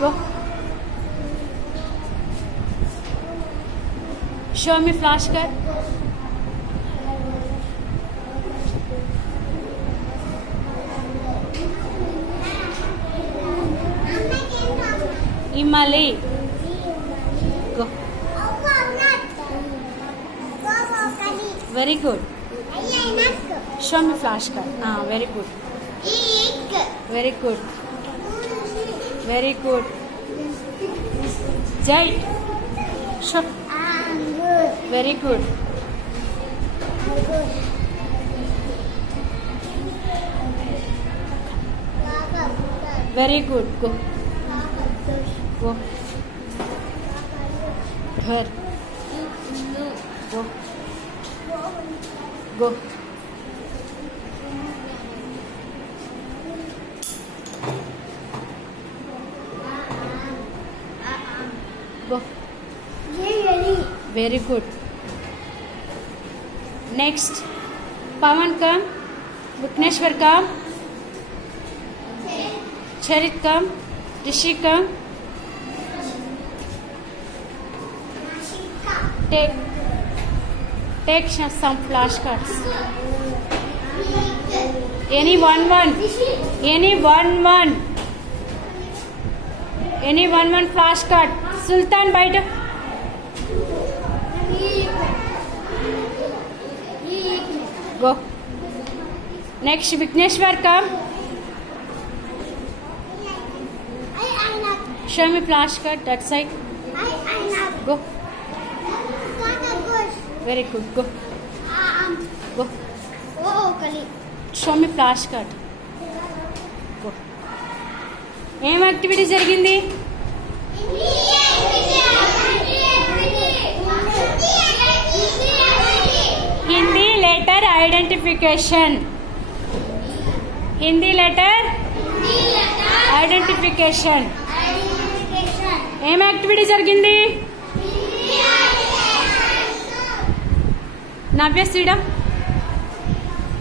Go. Show me flashcard. Imali. Go. Very good. Show me flashcard. Very good. Very good. Very good. Jai. Show. Very good. Very good. Go. Go. Here. Go. Go. Go. Very good. Next. Pawan come. Bhutneshwar come. Charit come. Rishi come. Take some flashcards. Any one. Any one flashcard. Sultan bite. Go. Next Vigneshwar come. Show me flashcard that side. Go. Very good. Go. Go. Show me flashcard. Go. ఏం activity జరిగింది? Hindi letter identification. Hindi letter identification. ఏం activity జరిగింది? నవ్య శ్రీడం.